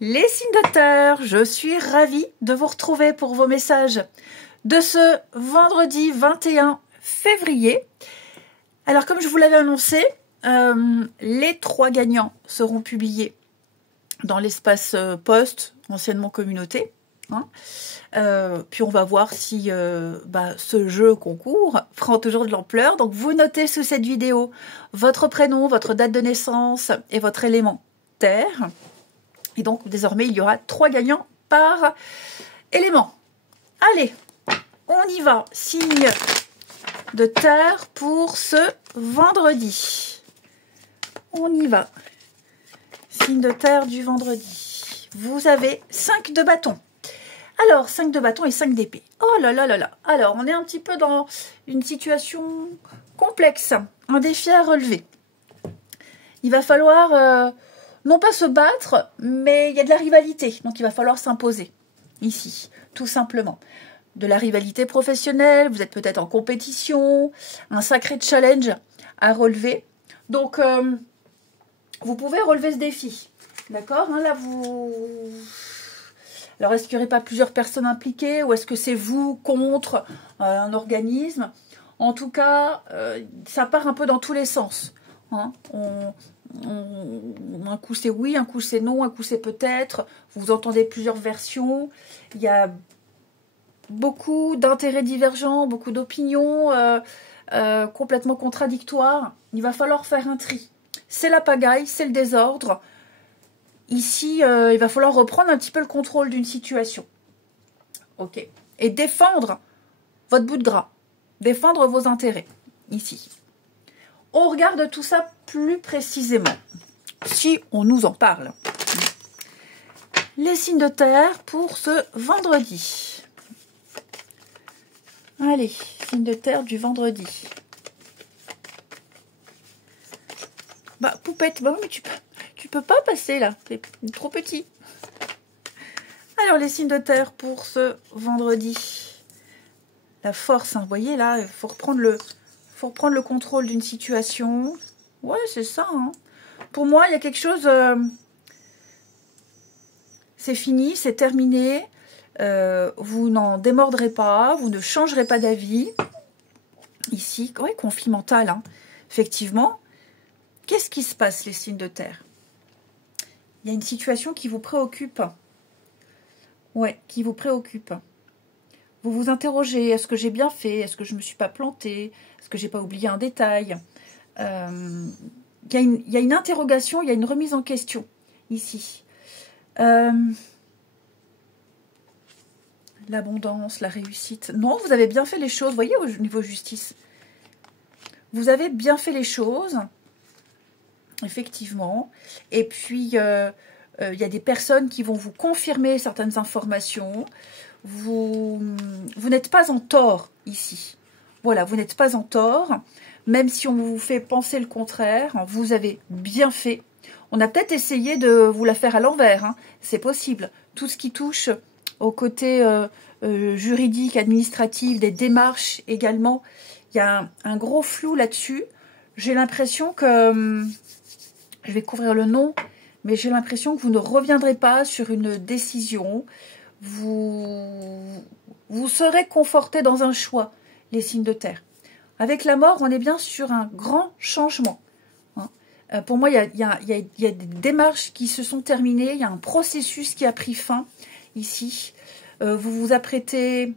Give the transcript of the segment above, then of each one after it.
Les signes de terre, je suis ravie de vous retrouver pour vos messages de ce vendredi 21 février. Alors comme je vous l'avais annoncé, les 3 gagnants seront publiés dans l'espace post, anciennement communauté. Puis on va voir si ce jeu concours prend toujours de l'ampleur. Donc vous notez sous cette vidéo votre prénom, votre date de naissance et votre élément terre. Et donc désormais il y aura 3 gagnants par élément. Allez, on y va. Signe de terre pour ce vendredi. On y va. Signe de terre du vendredi. Vous avez 5 de bâton. Alors, 5 de bâton et 5 d'épée. Oh là là là là. Alors, on est un petit peu dans une situation complexe. Un défi à relever. Il va falloir, non pas se battre, mais il y a de la rivalité. Donc, il va falloir s'imposer. Ici, tout simplement. De la rivalité professionnelle, vous êtes peut-être en compétition, un sacré challenge à relever. Donc, vous pouvez relever ce défi. D'accord, hein, là, vous... Alors, est-ce qu'il n'y aurait pas plusieurs personnes impliquées ou est-ce que c'est vous contre un organisme? En tout cas, ça part un peu dans tous les sens. Hein. Un coup c'est oui, un coup c'est non, un coup c'est peut-être. Vous entendez plusieurs versions. Il y a beaucoup d'intérêts divergents, beaucoup d'opinions complètement contradictoires. Il va falloir faire un tri. C'est la pagaille, c'est le désordre. Ici, il va falloir reprendre un petit peu le contrôle d'une situation. Ok. Et défendre votre bout de gras. Défendre vos intérêts. Ici. On regarde tout ça plus précisément. Si on nous en parle. Les signes de terre pour ce vendredi. Allez, signes de terre du vendredi. Bah, poupette, bah oui, mais tu peux pas passer là, c'est trop petit. Alors, les signes de terre pour ce vendredi. La force, hein, vous voyez là, il faut reprendre le contrôle d'une situation. Ouais, c'est ça. Hein. Pour moi, il y a quelque chose... c'est fini, c'est terminé. Vous n'en démordrez pas, vous ne changerez pas d'avis. Ici, ouais, conflit mental, hein. Effectivement. Qu'est-ce qui se passe, les signes de terre? Il y a une situation qui vous préoccupe. Ouais, qui vous préoccupe. Vous vous interrogez, est-ce que j'ai bien fait? Est-ce que je ne me suis pas plantée? Est-ce que j'ai pas oublié un détail? Il y a une interrogation, il y a une remise en question, ici. L'abondance, la réussite. Non, vous avez bien fait les choses, vous voyez, au niveau justice. Vous avez bien fait les choses. Effectivement. Et puis, il y a des personnes qui vont vous confirmer certaines informations. Vous n'êtes pas en tort ici. Voilà, vous n'êtes pas en tort. Même si on vous fait penser le contraire, vous avez bien fait. On a peut-être essayé de vous la faire à l'envers. Hein. C'est possible. Tout ce qui touche au côté juridique, administratif, des démarches également, il y a un gros flou là-dessus. J'ai l'impression que... je vais couvrir le nom, mais j'ai l'impression que vous ne reviendrez pas sur une décision. Vous serez conforté dans un choix, les signes de terre. Avec la mort, on est bien sur un grand changement. Hein. Pour moi, il y a des démarches qui se sont terminées, il y a un processus qui a pris fin ici. Vous vous apprêtez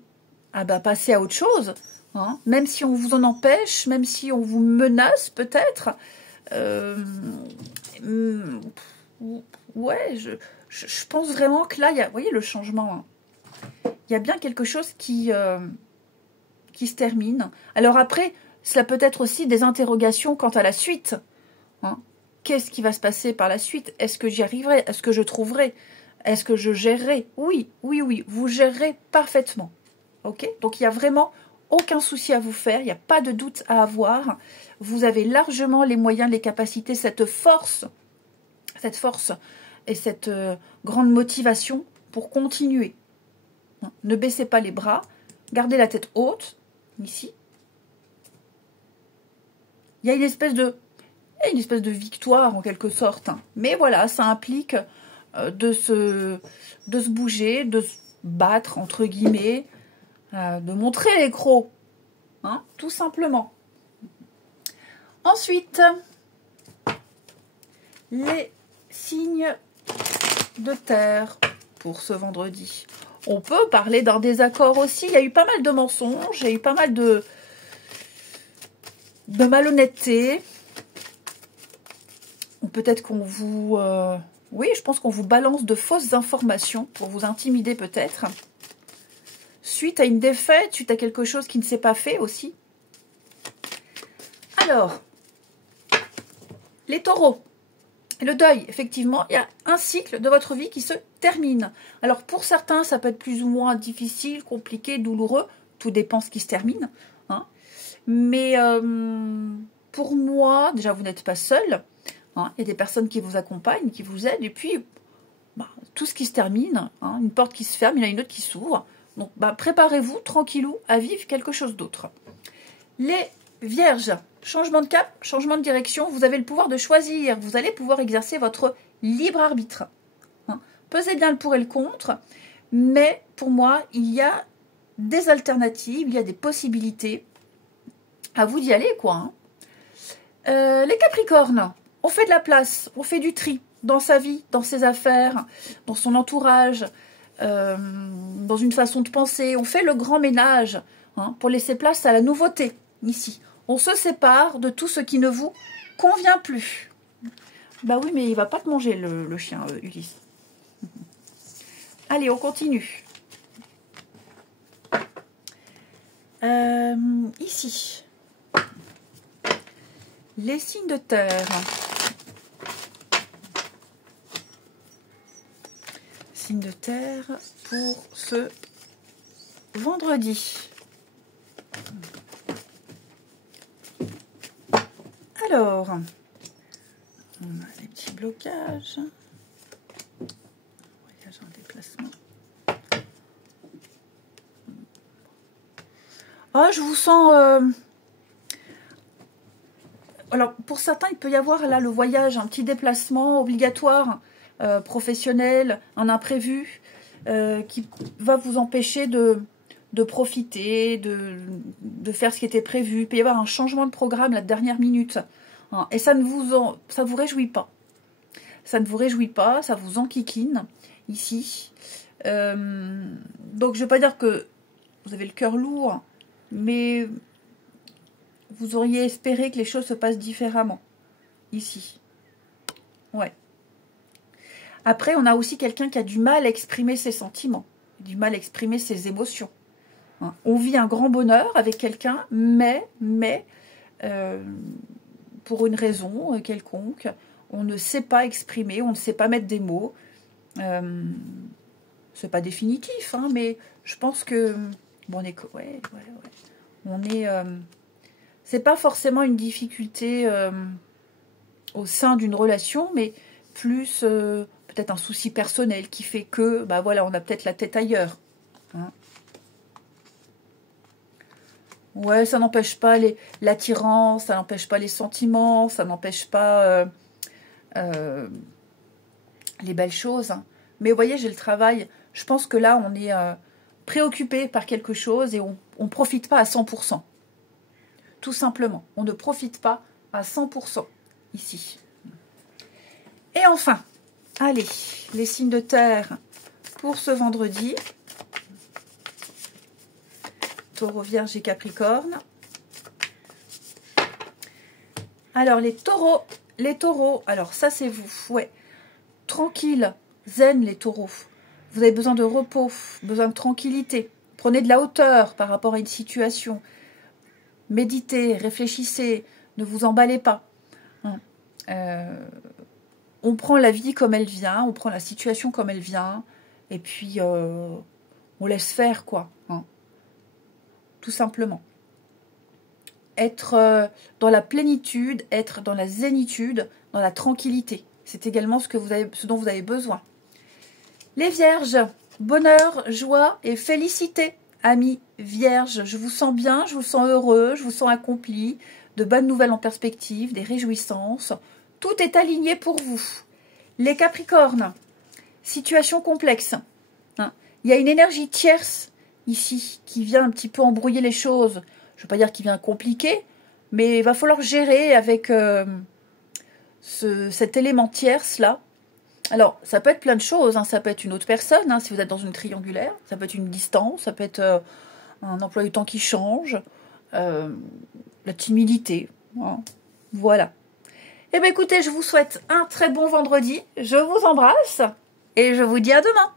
à passer à autre chose, hein, même si on vous en empêche, même si on vous menace peut-être. Ouais, je pense vraiment que là, il y a, vous voyez le changement. Hein. Il y a bien quelque chose qui se termine. Alors après, cela peut être aussi des interrogations quant à la suite. Hein. Qu'est-ce qui va se passer par la suite? Est-ce que j'y arriverai? Est-ce que je trouverai? Est-ce que je gérerai? Oui, oui, oui, vous gérerez parfaitement. Ok? Donc il n'y a vraiment aucun souci à vous faire, il n'y a pas de doute à avoir. Vous avez largement les moyens, les capacités, cette force et cette grande motivation pour continuer. Ne baissez pas les bras, gardez la tête haute, ici. Il y a une espèce de victoire en quelque sorte. Hein. Mais voilà, ça implique de se bouger, de se battre, entre guillemets, de montrer les crocs, hein, tout simplement. Ensuite, les signes de terre pour ce vendredi. On peut parler d'un désaccord aussi. Il y a eu pas mal de mensonges, il y a eu pas mal de malhonnêteté. Ou peut-être qu'on vous... oui, je pense qu'on vous balance de fausses informations pour vous intimider peut-être. Suite à une défaite, suite à quelque chose qui ne s'est pas fait aussi. Alors, les taureaux. Le deuil, effectivement, il y a un cycle de votre vie qui se termine. Alors, pour certains, ça peut être plus ou moins difficile, compliqué, douloureux. Tout dépend ce qui se termine. Hein. Mais pour moi, déjà, vous n'êtes pas seul. Hein. Il y a des personnes qui vous accompagnent, qui vous aident. Et puis, tout ce qui se termine, hein, une porte qui se ferme, il y en a une autre qui s'ouvre. Donc, préparez-vous, tranquillou, à vivre quelque chose d'autre. Les Vierges, changement de cap, changement de direction, vous avez le pouvoir de choisir, vous allez pouvoir exercer votre libre arbitre. Hein. Pesez bien le pour et le contre, mais pour moi, il y a des alternatives, il y a des possibilités. À vous d'y aller, quoi. Hein. Les Capricornes, on fait de la place, on fait du tri dans sa vie, dans ses affaires, dans son entourage, dans une façon de penser. On fait le grand ménage, hein, pour laisser place à la nouveauté, ici. On se sépare de tout ce qui ne vous convient plus. Bah oui, mais il va pas te manger le chien, Ulysse. Allez, on continue. Ici. Les signes de terre. Signes de terre pour ce vendredi. Alors, on a des petits blocages. Voyage en déplacement. Ah, je vous sens... Alors, pour certains, il peut y avoir là le voyage, un petit déplacement obligatoire, professionnel, un imprévu, qui va vous empêcher de profiter, de faire ce qui était prévu. Il peut y avoir un changement de programme la dernière minute. Hein, et ça ne vous réjouit pas. Ça ne vous réjouit pas, ça vous enquiquine ici. Donc je ne vais pas dire que vous avez le cœur lourd, mais vous auriez espéré que les choses se passent différemment ici. Ouais. Après, on a aussi quelqu'un qui a du mal à exprimer ses sentiments, du mal à exprimer ses émotions. Hein. On vit un grand bonheur avec quelqu'un, mais pour une raison quelconque, on ne sait pas exprimer, on ne sait pas mettre des mots. C'est pas définitif, hein, mais je pense que bon, on est c'est pas forcément une difficulté au sein d'une relation, mais plus peut-être un souci personnel qui fait que voilà, on a peut-être la tête ailleurs. Hein. Ouais, ça n'empêche pas l'attirance, ça n'empêche pas les sentiments, ça n'empêche pas les belles choses. Hein. Mais vous voyez, j'ai le travail. Je pense que là, on est préoccupé par quelque chose et on ne profite pas à 100%. Tout simplement. On ne profite pas à 100% ici. Et enfin, allez, les signes de terre pour ce vendredi. Taureau, Vierge et Capricorne. Alors, les taureaux, alors ça c'est vous, ouais. Tranquille, zen les taureaux. Vous avez besoin de repos, besoin de tranquillité. Prenez de la hauteur par rapport à une situation. Méditez, réfléchissez, ne vous emballez pas. On prend la vie comme elle vient, on prend la situation comme elle vient, et puis on laisse faire, quoi. Hein. Tout simplement. Être dans la plénitude, être dans la zénitude, dans la tranquillité. C'est également ce dont vous avez besoin. Les Vierges, bonheur, joie et félicité. Amis Vierges, je vous sens bien, je vous sens heureux, je vous sens accompli, de bonnes nouvelles en perspective, des réjouissances. Tout est aligné pour vous. Les Capricornes, situation complexe. Hein. Il y a une énergie tierce ici qui vient un petit peu embrouiller les choses. Je ne veux pas dire qu'il vient compliquer, mais il va falloir gérer avec cet élément tierce là. Alors, ça peut être plein de choses, hein. Ça peut être une autre personne, hein, si vous êtes dans une triangulaire, ça peut être une distance, ça peut être un emploi du temps qui change, la timidité, hein. Voilà. Eh bien écoutez, je vous souhaite un très bon vendredi, je vous embrasse et je vous dis à demain.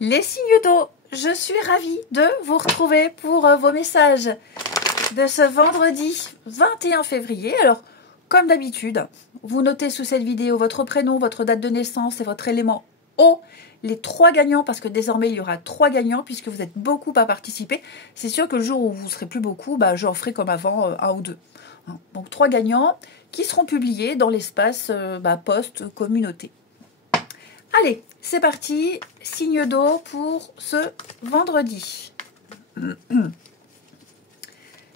Les signes d'eau, je suis ravie de vous retrouver pour vos messages de ce vendredi 21 février. Alors, comme d'habitude, vous notez sous cette vidéo votre prénom, votre date de naissance et votre élément eau, les 3 gagnants, parce que désormais il y aura 3 gagnants puisque vous êtes beaucoup à participer. C'est sûr que le jour où vous serez plus beaucoup, bah, j'en ferai comme avant 1 ou 2. Donc 3 gagnants qui seront publiés dans l'espace post communauté. Allez, c'est parti, signe d'eau pour ce vendredi.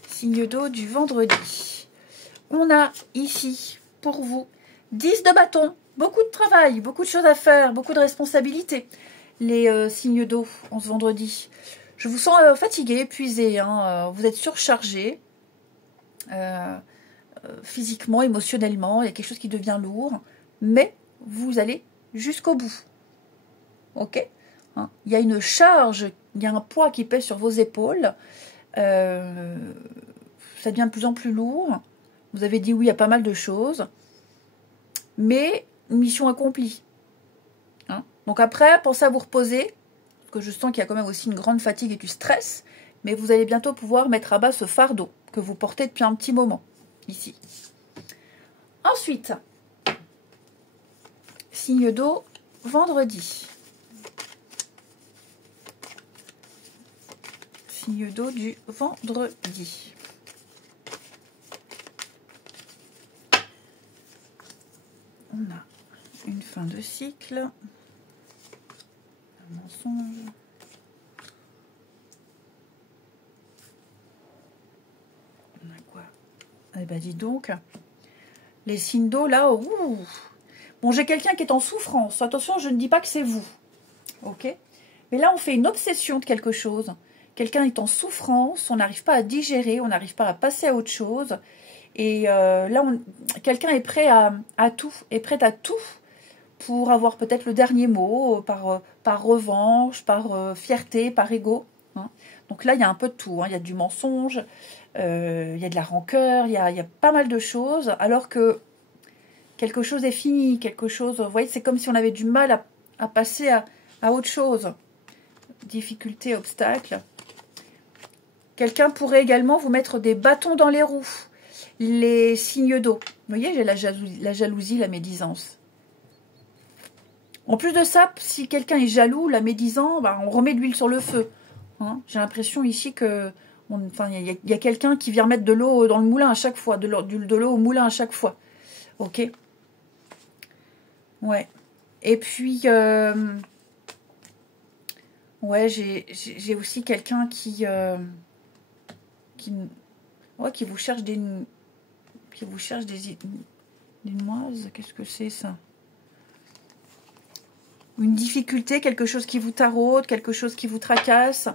Signe d'eau du vendredi. On a ici pour vous 10 de bâton, beaucoup de travail, beaucoup de choses à faire, beaucoup de responsabilités. Les signes d'eau en ce vendredi. Je vous sens fatigué, épuisé, hein, vous êtes surchargé. Physiquement, émotionnellement, il y a quelque chose qui devient lourd, mais vous allez jusqu'au bout. Ok, hein, il y a une charge, il y a un poids qui pèse sur vos épaules. Ça devient de plus en plus lourd. Vous avez dit oui à pas mal de choses, mais mission accomplie. Hein, donc après, pensez à vous reposer, parce que je sens qu'il y a quand même aussi une grande fatigue et du stress, mais vous allez bientôt pouvoir mettre à bas ce fardeau que vous portez depuis un petit moment, ici. Ensuite, signe d'eau, vendredi. Signe d'eau du vendredi. On a une fin de cycle, un mensonge. On a quoi? Eh ben dis donc, les signes d'eau là, ouh. Bon, j'ai quelqu'un qui est en souffrance. Attention, je ne dis pas que c'est vous, ok? Mais là, on fait une obsession de quelque chose. Quelqu'un est en souffrance, on n'arrive pas à digérer, on n'arrive pas à passer à autre chose. Et là, quelqu'un est prêt à tout, est prêt à tout pour avoir peut-être le dernier mot, par revanche, par fierté, par ego. Hein. Donc là, il y a un peu de tout. Hein. Il y a du mensonge, il y a de la rancœur, il y a pas mal de choses. Alors que quelque chose est fini, quelque chose... Vous voyez, c'est comme si on avait du mal à passer à autre chose. Difficulté, obstacle. Quelqu'un pourrait également vous mettre des bâtons dans les roues. Les signes d'eau. Vous voyez, j'ai la jalousie, la médisance. En plus de ça, si quelqu'un est jaloux, la médisant, bah, on remet de l'huile sur le feu. Hein, j'ai l'impression ici que... il y a quelqu'un qui vient mettre de l'eau dans le moulin à chaque fois. De l'eau au moulin à chaque fois. Ok. Ouais. Et puis... ouais, j'ai aussi quelqu'un qui vous cherche des noises. Qu'est-ce que c'est ça? Une difficulté, quelque chose qui vous taraude, quelque chose qui vous tracasse.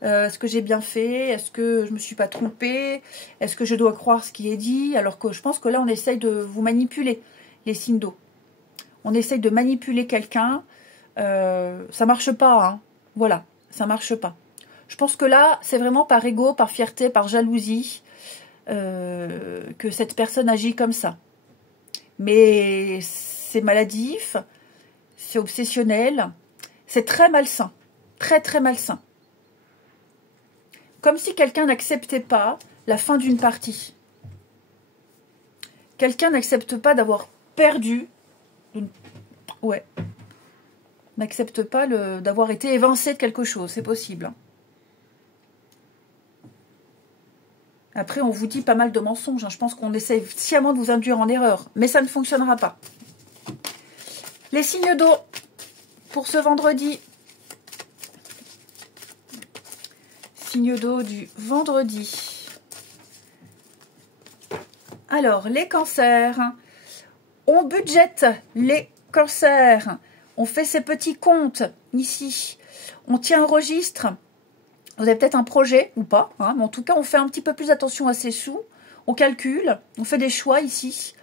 Est-ce que j'ai bien fait? Est-ce que je me suis pas trompée? Est-ce que je dois croire ce qui est dit? Alors que je pense que là, on essaye de vous manipuler, les signes d'eau. On essaye de manipuler quelqu'un. Ça marche pas, hein. Voilà, ça marche pas. Je pense que là, c'est vraiment par ego, par fierté, par jalousie que cette personne agit comme ça. Mais c'est maladif, c'est obsessionnel, c'est très malsain, très très malsain. Comme si quelqu'un n'acceptait pas la fin d'une partie. Quelqu'un n'accepte pas d'avoir perdu, ouais, n'accepte pas d'avoir été évincé de quelque chose, c'est possible. Après, on vous dit pas mal de mensonges. Hein. Je pense qu'on essaie sciemment de vous induire en erreur. Mais ça ne fonctionnera pas. Les signes d'eau pour ce vendredi. Signe d'eau du vendredi. Alors, les cancers. On budgète les Cancer, on fait ses petits comptes ici. On tient un registre. Vous avez peut-être un projet ou pas, hein, mais en tout cas, on fait un petit peu plus attention à ses sous. On calcule, on fait des choix ici.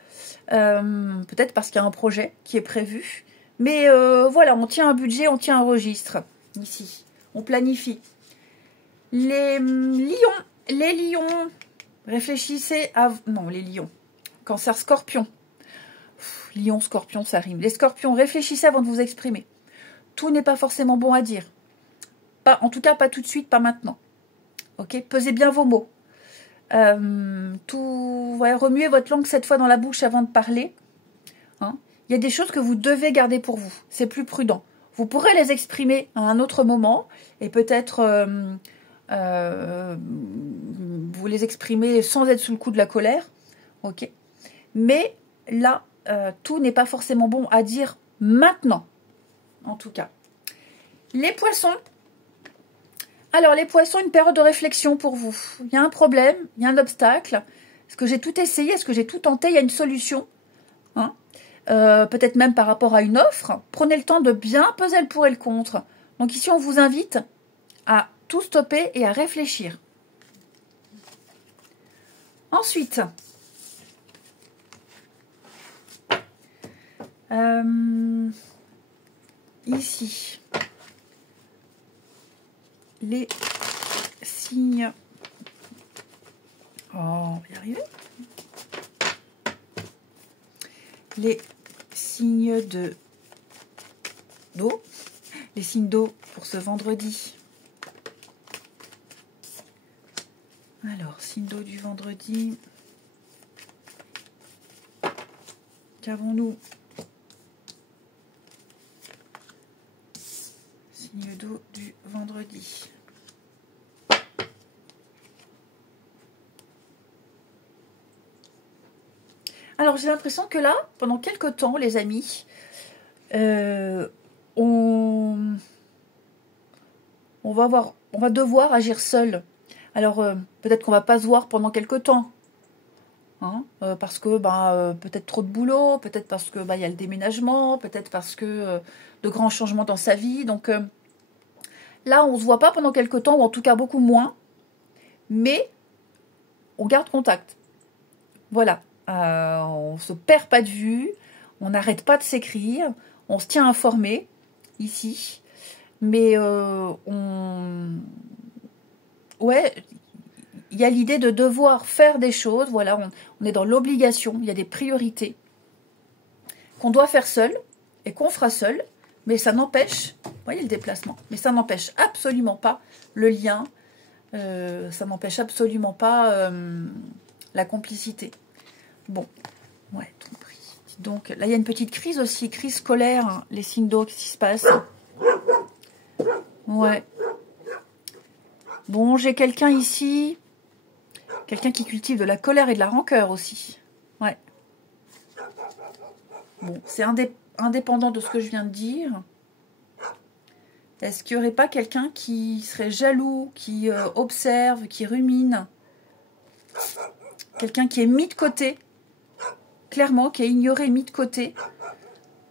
Peut-être parce qu'il y a un projet qui est prévu. Mais voilà, on tient un budget, on tient un registre ici. On planifie. Les lions, réfléchissez à... Non, les lions. Cancer, scorpion. Lion, scorpion, ça rime. Les scorpions, réfléchissez avant de vous exprimer. Tout n'est pas forcément bon à dire. Pas, en tout cas, pas tout de suite, pas maintenant. Ok, pesez bien vos mots. Remuez votre langue 7 fois dans la bouche avant de parler. Hein. Il y a des choses que vous devez garder pour vous. C'est plus prudent. Vous pourrez les exprimer à un autre moment et peut-être vous les exprimer sans être sous le coup de la colère. Ok. Mais là, tout n'est pas forcément bon à dire maintenant. En tout cas. Les poissons. Alors, les poissons, une période de réflexion pour vous. Il y a un problème, il y a un obstacle. Est-ce que j'ai tout essayé? Est-ce que j'ai tout tenté? Il y a une solution. Hein, peut-être même par rapport à une offre. Prenez le temps de bien peser le pour et le contre. Donc ici, on vous invite à tout stopper et à réfléchir. Ensuite, ici, les signes. Oh, on va y arriver. Les signes d'eau. Les signes d'eau pour ce vendredi. Alors, signe d'eau du vendredi. Qu'avons-nous? Signe d'eau du vendredi. Alors, j'ai l'impression que là, pendant quelques temps, les amis, on va devoir agir seul. Alors, peut-être qu'on va pas se voir pendant quelques temps. Hein, parce que peut-être trop de boulot, peut-être parce que il y a le déménagement, peut-être parce que de grands changements dans sa vie. Donc là, on se voit pas pendant quelques temps, ou en tout cas beaucoup moins, mais on garde contact. Voilà, on se perd pas de vue, on n'arrête pas de s'écrire, on se tient informé ici, mais ouais. Il y a l'idée de devoir faire des choses, voilà, on est dans l'obligation, il y a des priorités qu'on doit faire seul et qu'on fera seul, mais ça n'empêche, vous voyez le déplacement, mais ça n'empêche absolument pas le lien, ça n'empêche absolument pas la complicité. Bon, ouais, compris. Donc là, il y a une petite crise aussi, crise scolaire, hein, les signes d'eau, qu'est-ce qui se passe? Ouais. Bon, j'ai quelqu'un ici... Quelqu'un qui cultive de la colère et de la rancœur aussi. Ouais. Bon, c'est indépendant de ce que je viens de dire. Est-ce qu'il n'y aurait pas quelqu'un qui serait jaloux, qui observe, qui rumine? Quelqu'un qui est mis de côté. Clairement, qui est ignoré, mis de côté.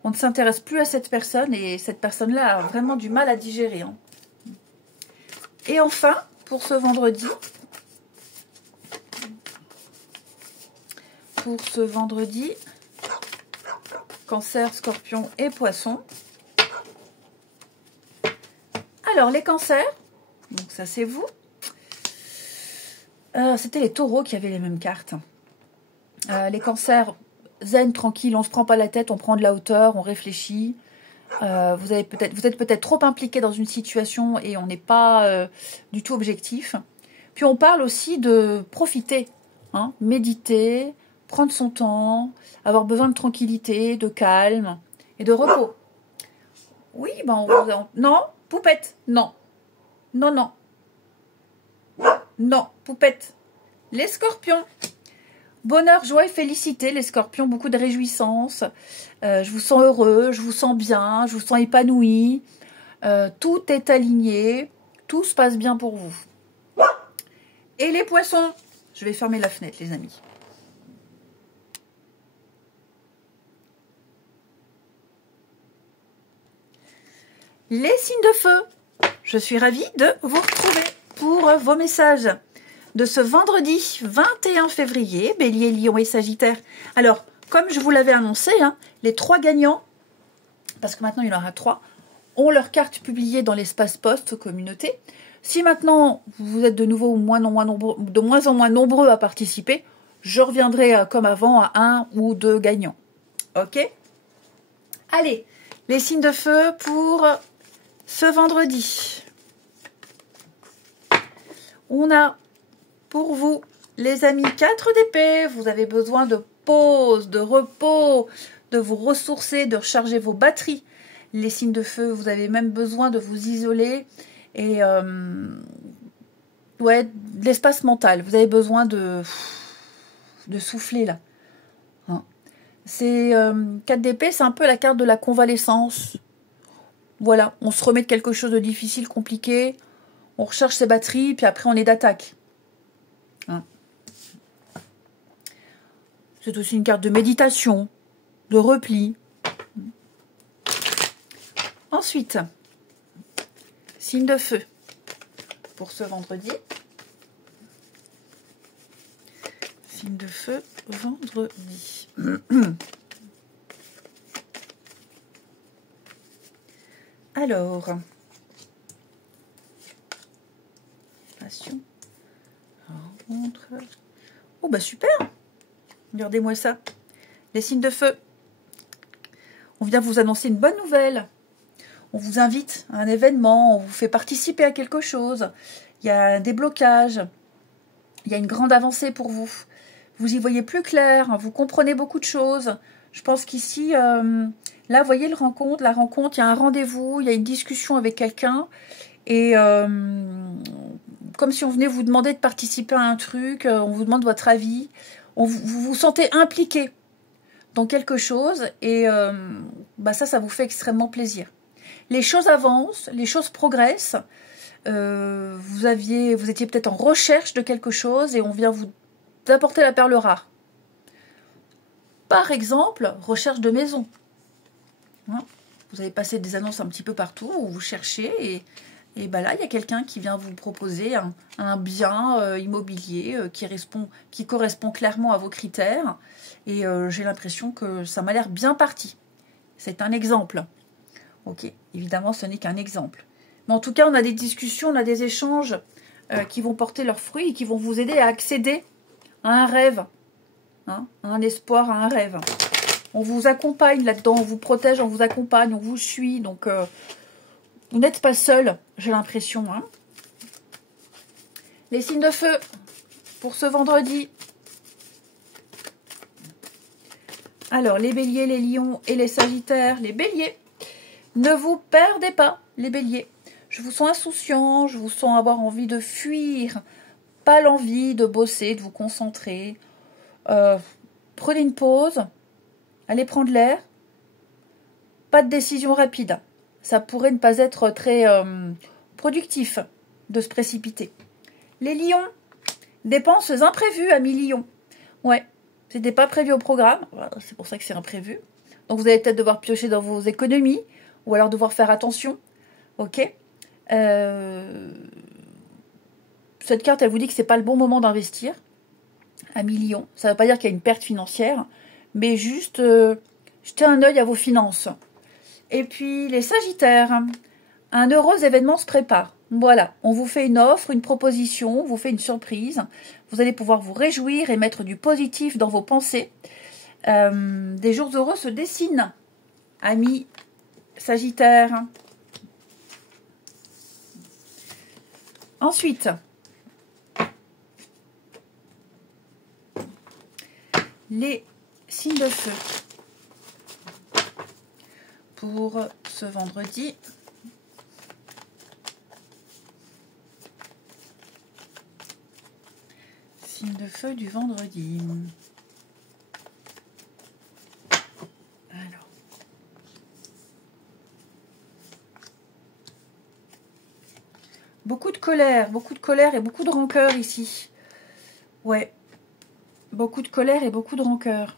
On ne s'intéresse plus à cette personne et cette personne-là a vraiment du mal à digérer. Hein. Et enfin, pour ce vendredi... Cancer, Scorpion et Poisson. Alors, les cancers, donc ça c'est vous. C'était les taureaux qui avaient les mêmes cartes. Les cancers, zen, tranquille, on ne se prend pas la tête, on prend de la hauteur, on réfléchit. Vous êtes peut-être trop impliqué dans une situation et on n'est pas du tout objectif. Puis on parle aussi de profiter, hein, méditer, prendre son temps, avoir besoin de tranquillité, de calme et de repos. Oui, non, poupette, non. Non, non. Non, poupette. Les scorpions. Bonheur, joie et félicité, les scorpions, beaucoup de réjouissance. Je vous sens heureux, je vous sens bien, je vous sens épanoui. Tout est aligné, tout se passe bien pour vous. Et les poissons, je vais fermer la fenêtre, les amis. Les signes de feu, je suis ravie de vous retrouver pour vos messages de ce vendredi 21 février, Bélier, Lion et Sagittaire. Alors, comme je vous l'avais annoncé, hein, les 3 gagnants, parce que maintenant il y en aura 3, ont leur carte publiée dans l'espace post communauté. Si maintenant vous êtes de nouveau de moins en moins nombreux à participer, je reviendrai comme avant à 1 ou 2 gagnants. Ok? Allez, les signes de feu pour ce vendredi. On a pour vous, les amis, 4 d'épée. Vous avez besoin de pause, de repos, de vous ressourcer, de recharger vos batteries. Les signes de feu, vous avez même besoin de vous isoler et ouais, de l'espace mental. Vous avez besoin de souffler là. Hein. C'est 4 d'épée, c'est un peu la carte de la convalescence. Voilà, on se remet de quelque chose de difficile, compliqué. On recharge ses batteries, puis après on est d'attaque. Hein. C'est aussi une carte de méditation, de repli. Ensuite, signe de feu pour ce vendredi. Signe de feu vendredi. Alors, passion, rencontre. Oh bah super. Regardez-moi ça. Les signes de feu. On vient vous annoncer une bonne nouvelle. On vous invite à un événement, on vous fait participer à quelque chose. Il y a un déblocage. Il y a une grande avancée pour vous. Vous y voyez plus clair, vous comprenez beaucoup de choses. Je pense qu'ici, là, vous voyez la rencontre, il y a un rendez-vous, il y a une discussion avec quelqu'un. Et comme si on venait vous demander de participer à un truc, on vous demande votre avis. Vous vous sentez impliqué dans quelque chose et bah ça vous fait extrêmement plaisir. Les choses avancent, les choses progressent. Vous étiez peut-être en recherche de quelque chose et on vient vous apporter la perle rare. Par exemple, recherche de maison. Hein, vous avez passé des annonces un petit peu partout où vous cherchez et bah là, il y a quelqu'un qui vient vous proposer un bien immobilier qui correspond clairement à vos critères. Et j'ai l'impression que ça m'a l'air bien parti. C'est un exemple. Ok, évidemment, ce n'est qu'un exemple. Mais en tout cas, on a des discussions, on a des échanges qui vont porter leurs fruits et qui vont vous aider à accéder à un rêve, hein, à un espoir, à un rêve. On vous accompagne là-dedans, on vous protège, on vous accompagne, on vous suit. Donc, vous n'êtes pas seul, j'ai l'impression. Hein. Les signes de feu pour ce vendredi. Alors, les béliers, les lions et les sagittaires. Les béliers, ne vous perdez pas, les béliers. Je vous sens insouciant, je vous sens avoir envie de fuir, pas l'envie de bosser, de vous concentrer. Prenez une pause, allez prendre l'air. Pas de décision rapide. Ça pourrait ne pas être très productif de se précipiter. Les lions, dépenses imprévues, amis lions. Ouais, c'était pas prévu au programme, c'est pour ça que c'est imprévu. Donc vous allez peut-être devoir piocher dans vos économies ou alors devoir faire attention. Ok. Cette carte, elle vous dit que c'est pas le bon moment d'investir. Amis lions, ça ne veut pas dire qu'il y a une perte financière, mais juste jetez un œil à vos finances. Et puis les sagittaires, un heureux événement se prépare. Voilà, on vous fait une offre, une proposition, on vous fait une surprise. Vous allez pouvoir vous réjouir et mettre du positif dans vos pensées. Des jours heureux se dessinent, amis sagittaires. Ensuite, les signes de feu pour ce vendredi. Signe de feu du vendredi. Alors. Beaucoup de colère et beaucoup de rancœur ici. Ouais. Beaucoup de colère et beaucoup de rancœur.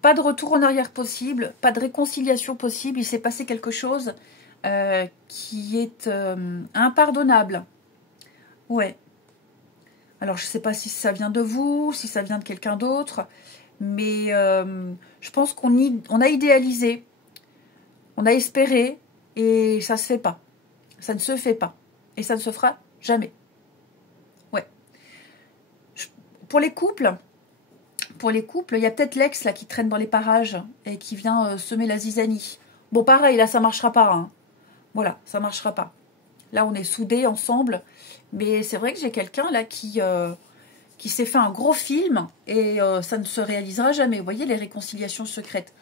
Pas de retour en arrière possible, pas de réconciliation possible. Il s'est passé quelque chose qui est impardonnable. Ouais. Alors, je ne sais pas si ça vient de vous, si ça vient de quelqu'un d'autre, mais je pense qu'on a idéalisé, on a espéré, et ça ne se fait pas. Ça ne se fait pas. Et ça ne se fera jamais. Ouais. Pour les couples, il y a peut-être l'ex là qui traîne dans les parages et qui vient semer la zizanie. Bon, pareil, là, ça ne marchera pas. Hein. Voilà, ça ne marchera pas. Là, on est soudés ensemble. Mais c'est vrai que j'ai quelqu'un là qui s'est fait un gros film et ça ne se réalisera jamais. Vous voyez, les réconciliations secrètes.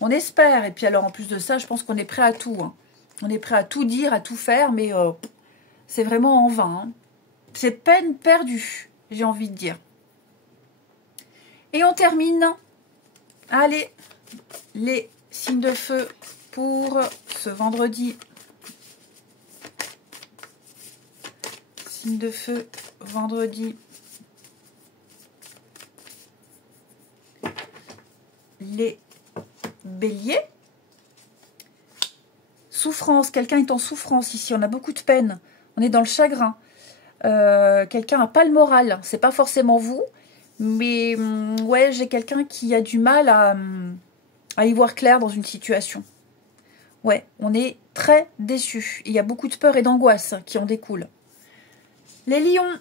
On espère. Et puis alors, en plus de ça, je pense qu'on est prêt à tout. Hein. On est prêt à tout dire, à tout faire, mais c'est vraiment en vain. Hein. C'est peine perdue, j'ai envie de dire. Et on termine. Allez, les signes de feu pour ce vendredi. Signes de feu, vendredi. Les béliers. Souffrance, quelqu'un est en souffrance ici, on a beaucoup de peine, on est dans le chagrin. Quelqu'un n'a pas le moral, c'est pas forcément vous, mais ouais, j'ai quelqu'un qui a du mal à y voir clair dans une situation. Ouais, on est très déçus, il y a beaucoup de peur et d'angoisse qui en découlent. Les lions,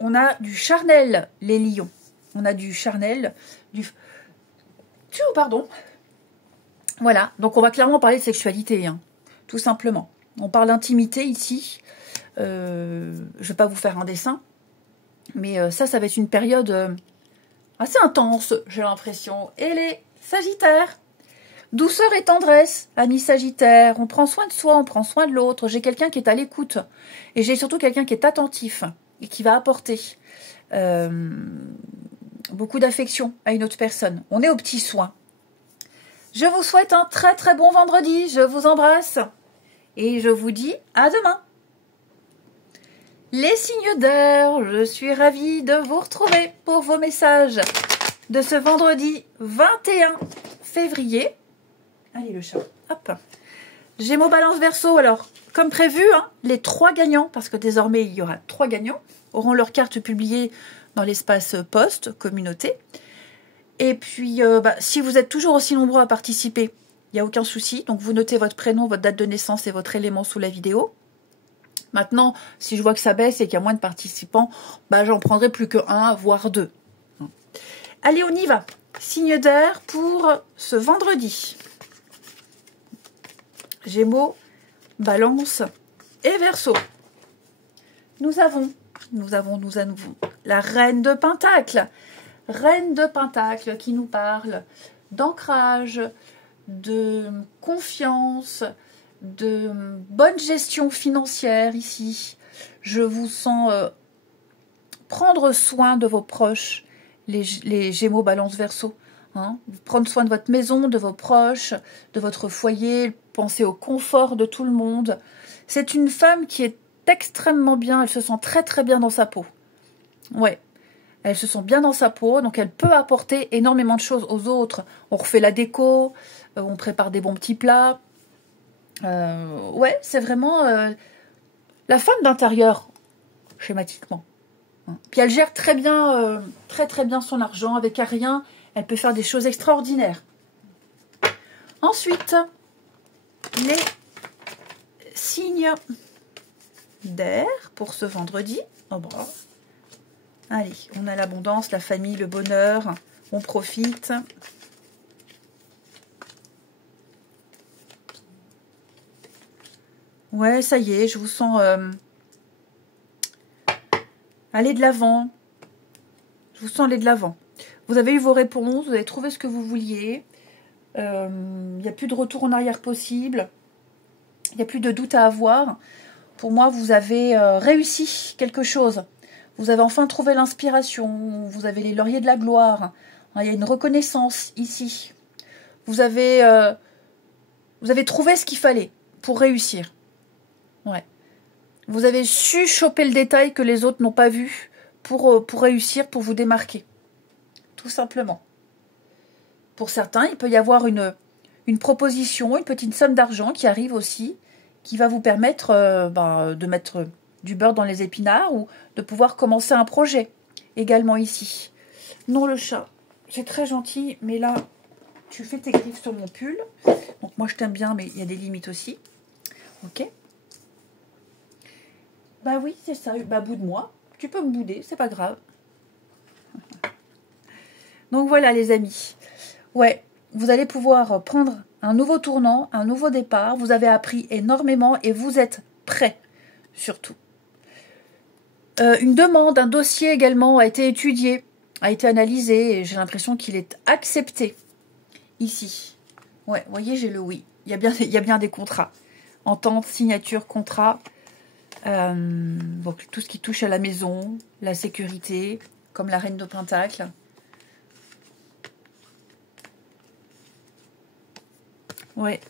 on a du charnel, les lions. On a du charnel, pardon. Voilà, donc on va clairement parler de sexualité, hein, tout simplement. On parle d'intimité ici. Je ne vais pas vous faire un dessin, mais ça va être une période assez intense, j'ai l'impression. Et les sagittaires, douceur et tendresse, amis sagittaires, on prend soin de soi, on prend soin de l'autre. J'ai quelqu'un qui est à l'écoute, et j'ai surtout quelqu'un qui est attentif, et qui va apporter beaucoup d'affection à une autre personne. On est aux petits soins. Je vous souhaite un très très bon vendredi, je vous embrasse et je vous dis à demain. Les signes d'air, je suis ravie de vous retrouver pour vos messages de ce vendredi 21 février. Allez le chat, hop. Gémeaux, Balance, Verseau, alors comme prévu, hein, les 3 gagnants, parce que désormais il y aura 3 gagnants, auront leur carte publiée dans l'espace post, communauté. Et puis, si vous êtes toujours aussi nombreux à participer, il n'y a aucun souci. Donc, vous notez votre prénom, votre date de naissance et votre élément sous la vidéo. Maintenant, si je vois que ça baisse et qu'il y a moins de participants, j'en prendrai plus que 1, voire 2. Allez, on y va. Signe d'air pour ce vendredi. Gémeaux, Balance et Verseau. Nous avons la Reine de Pentacle. Reine de Pentacle qui nous parle d'ancrage, de confiance, de bonne gestion financière ici. Je vous sens prendre soin de vos proches, les Gémeaux, Balance, Verseau. Hein, prendre soin de votre maison, de vos proches, de votre foyer, penser au confort de tout le monde. C'est une femme qui est extrêmement bien, elle se sent très très bien dans sa peau. Ouais. Elle se sent bien dans sa peau, donc elle peut apporter énormément de choses aux autres. On refait la déco, on prépare des bons petits plats. Ouais, c'est vraiment la femme d'intérieur, schématiquement. Puis elle gère très bien, très très bien son argent. Avec rien, elle peut faire des choses extraordinaires. Ensuite, les signes d'air pour ce vendredi. Oh, bravo. Allez, on a l'abondance, la famille, le bonheur, on profite. Ouais, ça y est, je vous sens aller de l'avant. Je vous sens aller de l'avant. Vous avez eu vos réponses, vous avez trouvé ce que vous vouliez. Il n'y a plus de retour en arrière possible. Il n'y a plus de doute à avoir. Pour moi, vous avez réussi quelque chose. Vous avez enfin trouvé l'inspiration, vous avez les lauriers de la gloire. Il y a une reconnaissance ici. Vous avez trouvé ce qu'il fallait pour réussir. Ouais. Vous avez su choper le détail que les autres n'ont pas vu pour réussir, pour vous démarquer. Tout simplement. Pour certains, il peut y avoir une proposition, une petite somme d'argent qui arrive aussi qui va vous permettre de mettre du beurre dans les épinards ou de pouvoir commencer un projet également ici. Non, le chat, c'est très gentil, mais là, tu fais tes griffes sur mon pull. Donc moi, je t'aime bien, mais il y a des limites aussi. Ok. Bah oui, c'est ça. Bah boude-moi. Tu peux me bouder, c'est pas grave. Donc voilà, les amis. Ouais, vous allez pouvoir prendre un nouveau tournant, un nouveau départ. Vous avez appris énormément et vous êtes prêts, surtout. Une demande, un dossier également a été étudié, a été analysé et j'ai l'impression qu'il est accepté ici. Ouais, vous voyez, j'ai le oui. Il y a bien des contrats. Entente, signature, contrat. Donc tout ce qui touche à la maison, la sécurité, comme la reine de Pentacle. Ouais.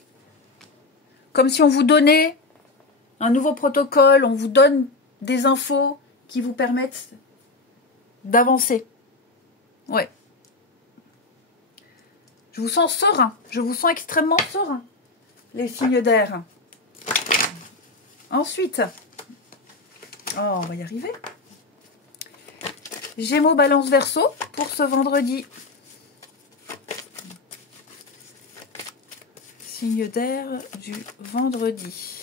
Comme si on vous donnait un nouveau protocole, on vous donne des infos qui vous permettent d'avancer. Ouais. Je vous sens serein. Je vous sens extrêmement serein, les signes d'air. Ensuite, on va y arriver. Gémeaux, Balance, Verseau pour ce vendredi. Signe d'air du vendredi.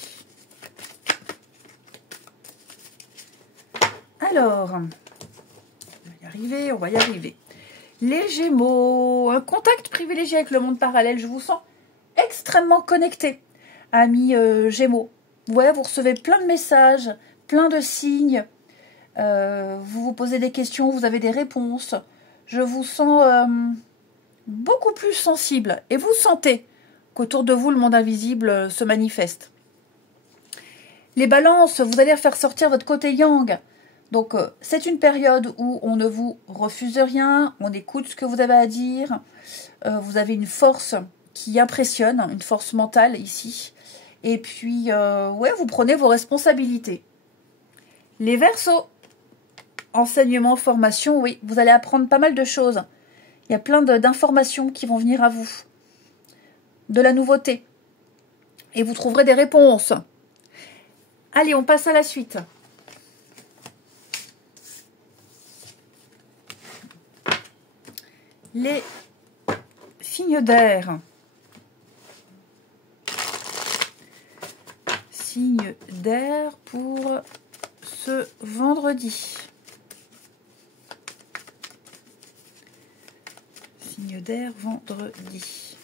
Alors, on va y arriver. Les Gémeaux, un contact privilégié avec le monde parallèle. Je vous sens extrêmement connecté, amis Gémeaux. Ouais, vous recevez plein de messages, plein de signes. Vous vous posez des questions, vous avez des réponses. Je vous sens beaucoup plus sensible. Et vous sentez qu'autour de vous, le monde invisible se manifeste. Les Balances, vous allez faire sortir votre côté yang. Donc, c'est une période où on ne vous refuse rien, on écoute ce que vous avez à dire. Vous avez une force qui impressionne, une force mentale ici. Et puis, ouais, vous prenez vos responsabilités. Les Verseaux, enseignement, formation, oui, vous allez apprendre pas mal de choses. Il y a plein d'informations qui vont venir à vous. De la nouveauté. Et vous trouverez des réponses. Allez, on passe à la suite. Les signes d'air. Signes d'air pour ce vendredi. Signe d'air vendredi.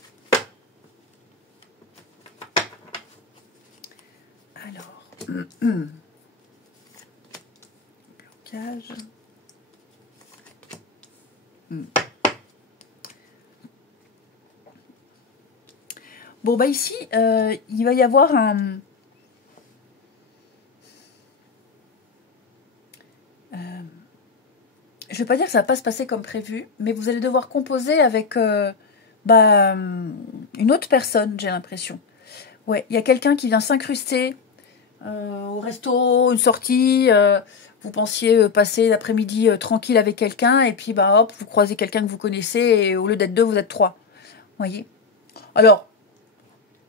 Alors, blocage. Bon, bah ici, il va y avoir un... je ne vais pas dire que ça va pas se passer comme prévu, mais vous allez devoir composer avec une autre personne, j'ai l'impression. Ouais, il y a quelqu'un qui vient s'incruster au resto, une sortie, vous pensiez passer l'après-midi tranquille avec quelqu'un, et puis bah hop, vous croisez quelqu'un que vous connaissez, et au lieu d'être 2, vous êtes 3. Vous voyez? Alors,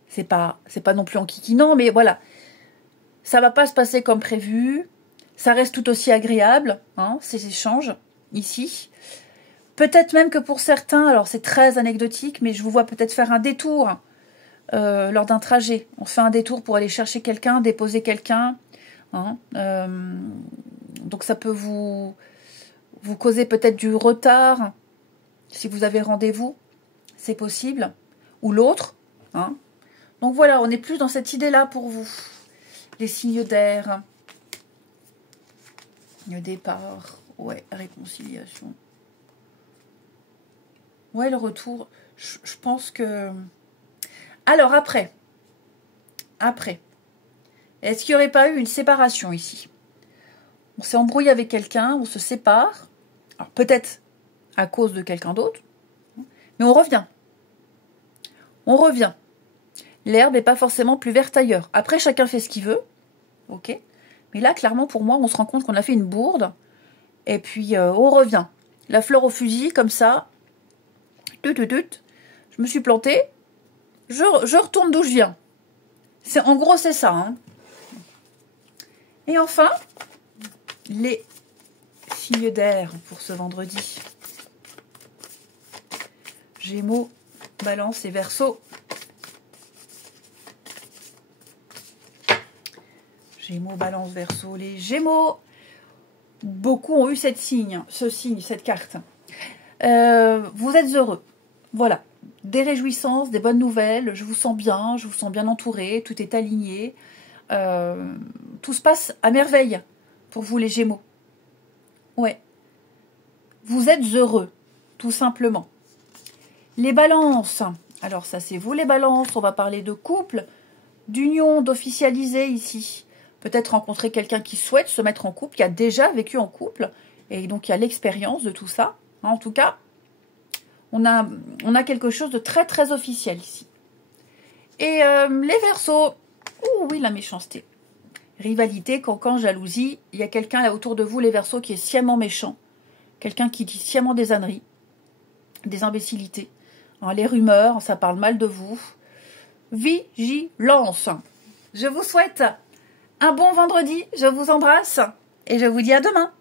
c'est pas non plus en kikinant, mais voilà. Ça va pas se passer comme prévu. Ça reste tout aussi agréable, hein, ces échanges, ici. Peut-être même que pour certains, alors c'est très anecdotique, mais je vous vois peut-être faire un détour lors d'un trajet. On fait un détour pour aller chercher quelqu'un, déposer quelqu'un. Hein, donc ça peut vous causer peut-être du retard si vous avez rendez-vous. C'est possible. Ou l'autre. Hein. Donc voilà, on est plus dans cette idée-là pour vous. Les signes d'air. Le départ. Ouais, réconciliation. Ouais, le retour. Je pense que... Alors, après. Est-ce qu'il n'y aurait pas eu une séparation ici? On s'est embrouillé avec quelqu'un, on se sépare. Alors, peut-être à cause de quelqu'un d'autre. Mais on revient. L'herbe n'est pas forcément plus verte ailleurs. Après, chacun fait ce qu'il veut. Ok. Mais là, clairement, pour moi, on se rend compte qu'on a fait une bourde. Et puis, on revient. La fleur au fusil, comme ça. Je me suis plantée. Je retourne d'où je viens. En gros, c'est ça. Hein. Et enfin, les filles d'air pour ce vendredi. Gémeaux, Balance et Verseau. Gémeaux, Balance, Verseau, les Gémeaux. Beaucoup ont eu ce signe, cette carte. Vous êtes heureux. Voilà. Des réjouissances, des bonnes nouvelles. Je vous sens bien entouré. Tout est aligné. Tout se passe à merveille pour vous les Gémeaux. Ouais. Vous êtes heureux, tout simplement. Les balances. Alors ça c'est vous les balances. On va parler de couple, d'union, d'officialiser ici. Peut-être rencontrer quelqu'un qui souhaite se mettre en couple, qui a déjà vécu en couple. Et donc qui a l'expérience de tout ça. En tout cas, on a quelque chose de très très officiel ici. Et les Verseaux. Ouh oui, la méchanceté. Rivalité, cancan, jalousie. Il y a quelqu'un là autour de vous, les Verseaux, qui est sciemment méchant. Quelqu'un qui dit sciemment des âneries, des imbécilités. Hein, les rumeurs, ça parle mal de vous. Vigilance. Je vous souhaite un bon vendredi. Je vous embrasse et je vous dis à demain.